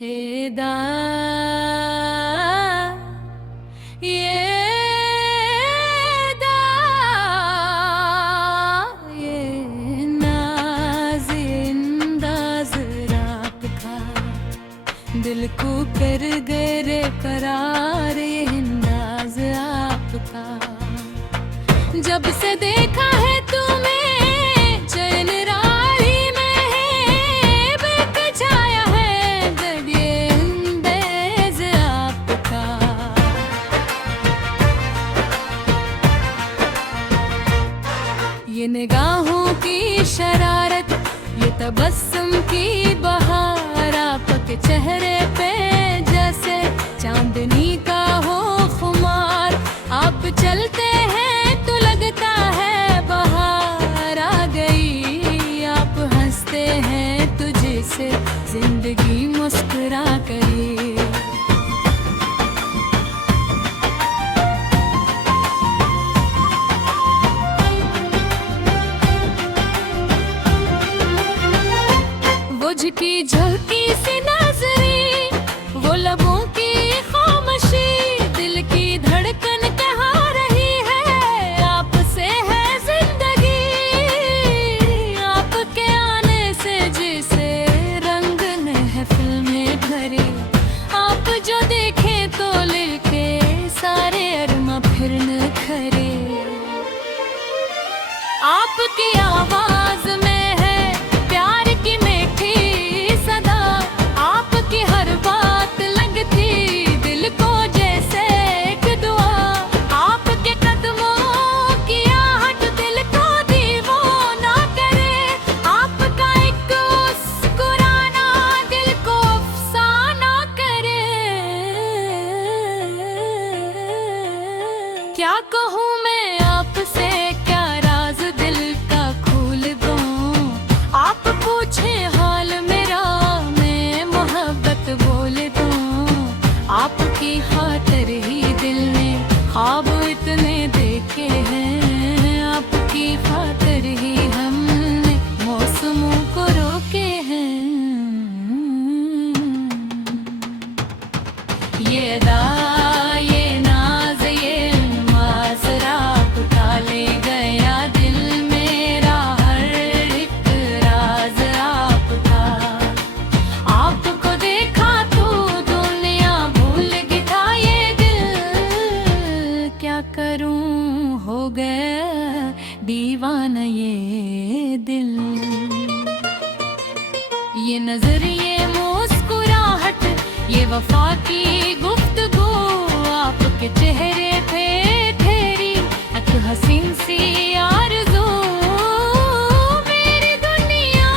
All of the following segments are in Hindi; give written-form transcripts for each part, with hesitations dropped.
हेदा ये दा ये नाज़ इंदाज़ रात का दिल को कर गए रे करार ये अंदाज़ आपका। जब से देखा है तुम्हें चैन राही में है बेक छाया है जब ये अंदाज़ आपका। ये निगाहों की शरारत ये तबस्सुम की बहार आपके चेहरे पे जैसे चांदनी का हो खुमार। आप चलते हैं तो लगता है बहार आ गई। आप हंसते हैं तुझसे जिंदगी मुस्कुरा गई। वो झुकी झुकी सी नजरें वो लबों की खामोशी दिल की धड़कन कहा रही है आपसे है जिंदगी। आपके आने से जिसे रंग महफिल में भरे आप जो देखें तो लिखे सारे अरमा फिर न खरे। आपकी आवाज में क्या कहूँ मैं आपसे क्या राज दिल का खोल दूँ। आप पूछे हाल मेरा मैं मोहब्बत बोल दूँ। आपकी खातिर ही दिल ने ख्वाब इतने देखे हैं। आपकी खातिर ही हमने मौसमों को रोके हैं। ये दा करूं हो गया दीवाना ये दिल। ये नजर ये मुस्कुराहट ये वफा की गुफ्तगू आपके चेहरे पे ठहरी एक हसीन सी आरज़ू। मेरी दुनिया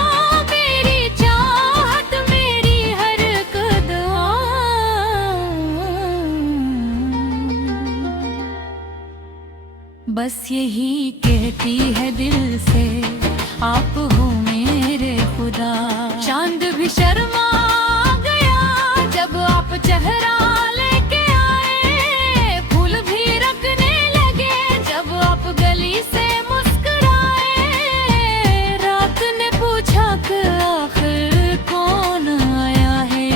मेरी चाहत मेरी हर कदम बस यही कहती है दिल से आप हो मेरे खुदा। चांद भी शर्मा गया जब आप चेहरा लेके आए। फूल भी रखने लगे जब आप गली से मुस्कुराए। रात ने पूछा कि आखिर कौन आया है।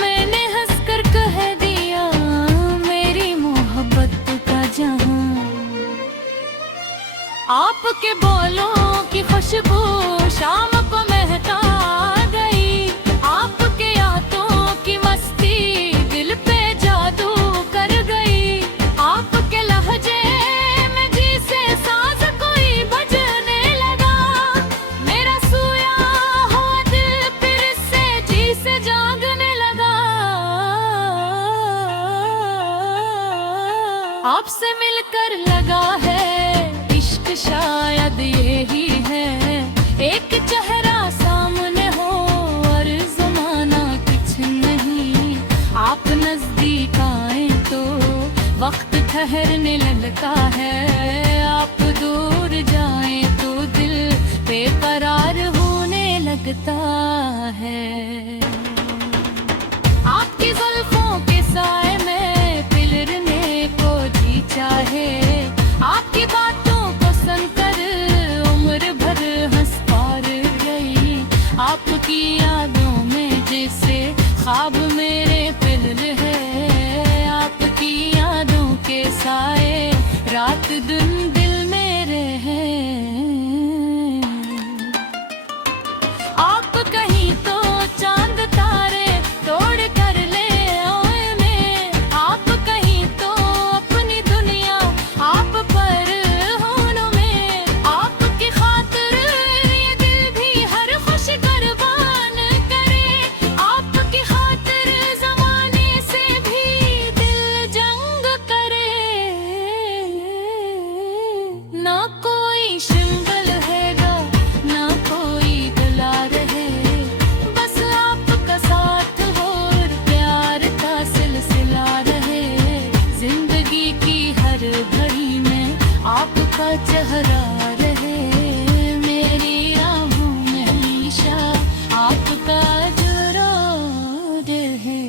मैंने हंसकर कह दिया मेरी मोहब्बत का जहां। आपके बोलों की खुशबू शाम को महका गई। आपके यादों की मस्ती दिल पे जादू कर गई। आपके लहजे में जी से सांस कोई बजने लगा। मेरा सोया हुआ दिल फिर से जी से जागने लगा। आपसे मिलकर लगा है शायद यही है एक चेहरा सामने हो और ज़माना कुछ नहीं। आप नजदीक आए तो वक्त ठहरने लगता है। आप दूर जाएं तो दिल बेकरार होने लगता है। आपकी जुल्फों के साए में पिलरने को जी चाहे। आपकी बातों सुनकर उम्र भर हंस पार गई। आपकी यादों में जैसे ख्वाब मेरे फिर है आपकी यादों के साए, रात दिन दिल मेरे हैं। आप कहीं तो चांद तारे तोड़ कर ले आए मैं, आप कहीं तो अपनी दुनिया आप पर होनों में, आपकी खातिर ये दिल भी हर खुश कुर्बान करे, आपकी खातिर जमाने से भी दिल जंग करे। ना कोई शिंगल हैगा ना कोई दुलार है, बस आपका साथ हो और प्यार का सिलसिला रहे। जिंदगी की हर घड़ी में आपका चेहरा रहे, मेरी आँखों में हमेशा आपका जुरूद है।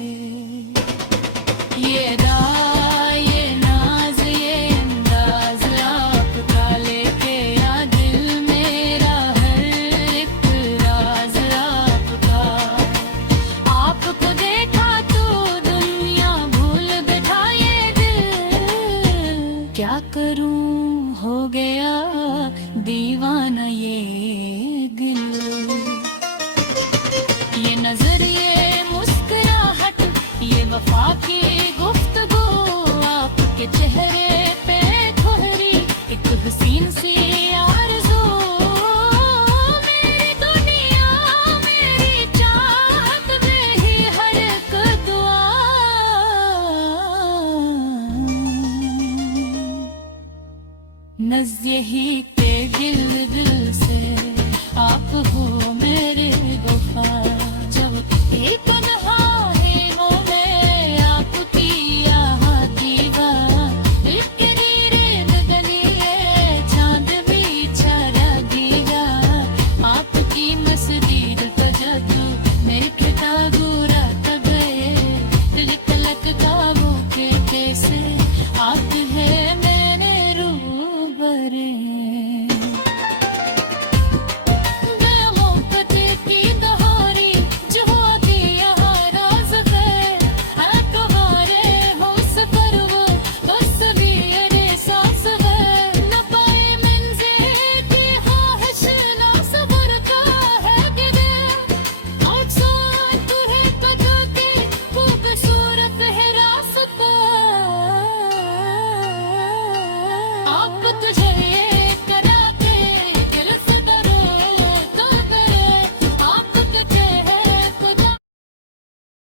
ये राह ये नाज ये अंदाज आपका लेके आ दिल मेरा हर एक राज आपका। आपको देखा तो दुनिया भूल बैठा ये दिल, क्या करूं हो गया दीवाना ये दिल। ये नजर ये मुस्कुराहट ये वफा की गुफ्तगू, आपके चेहरे पे ठुहरी एक हसीन सी आरज़ू। मेरी दुनिया मेरी चाहत में ही हर एक दुआ, नज़्ज़े ही के दिल